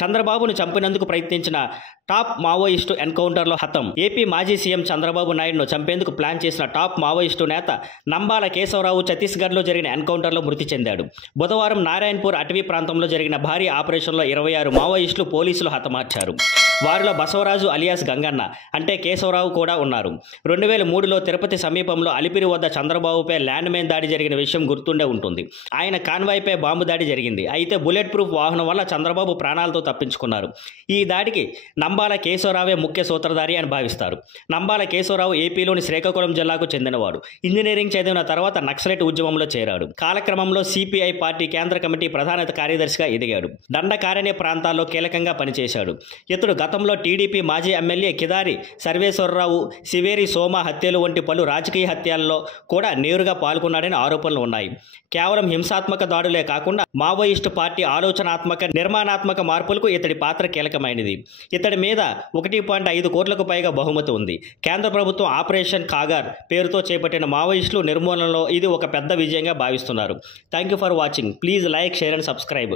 చంద్రబాబును చంపినందుకు ప్రయత్నించిన top Maoist ఎన్కౌంటర్లో హతం. ఏపీ మాజీ సీఎం చంద్రబాబు నాయుడును చంపేందుకు ప్లాన్ చేసిన టాప్ మావోయిస్టు నేత నంబాల కేశవరావు ఛత్తీస్గఢ్లో జరిగిన ఎన్కౌంటర్లో మృతి చెందాడు. బుధవారం నారాయణపూర్ అటవీ ప్రాంతంలో జరిగిన భారీ ఆపరేషన్లో 26 మావోయిస్టులు పోలీసులు హతమార్చారు. వారిలో బసవరాజు అలియాస్ గంగన్న అంటే కేశవరావు కూడా ఉన్నారు. 2003లో తిరుపతి సమీపంలో అలిపిరి వద్ద చంద్రబాబుపై ల్యాండ్ మైన్ దాడి జరిగిన విషయం గుర్తుండే ఉంటుంది. ఆయన కాన్వాయ్పై బాంబు దాడి జరిగింది. అయితే బుల్లెట్ ప్రూఫ్ వాహనం వల్ల చంద్రబాబు ప్రాణాలతో తప్పించుకున్నారు. ఈ దాడికి నంబాల కేశవరావే ముఖ్య సూత్రధారి అని భావిస్తారు. నంబాల కేశవరావు ఏపీలోని శ్రీకాకుళం జిల్లాకు చెందినవాడు. ఇంజనీరింగ్ చదివిన తర్వాత నక్సలైట్ ఉద్యమంలో చేరాడు. కాలక్రమంలో సిపిఐ పార్టీ కేంద్ర కమిటీ ప్రధాన కార్యదర్శిగా ఎదిగాడు. దండకారణ్య ప్రాంతాల్లో కీలకంగా పనిచేశాడు. ఇతడు గతంలో టీడీపీ మాజీ ఎమ్మెల్యే కిదారి సర్వేశ్వరరావు, సివేరి సోమ హత్యలు వంటి పలు రాజకీయ హత్యల్లో కూడా నేరుగా పాల్గొన్నాడని ఆరోపణలు ఉన్నాయి. కేవలం హింసాత్మక దాడులే కాకుండా మావోయిస్టు పార్టీ ఆలోచనాత్మక నిర్మాణాత్మక మార్పులకు ఇతడి పాత్ర కీలకమైనది. ఇతడి మీద 1.5 కోట్లకు పైగా బహుమతి ఉంది. కేంద్ర ప్రభుత్వం ఆపరేషన్ కాగార్ పేరుతో చేపట్టిన మావోయిస్టులు నిర్మూలనలో ఇది ఒక పెద్ద విజయంగా భావిస్తున్నారు. Thank you for watching. Please like, share and subscribe.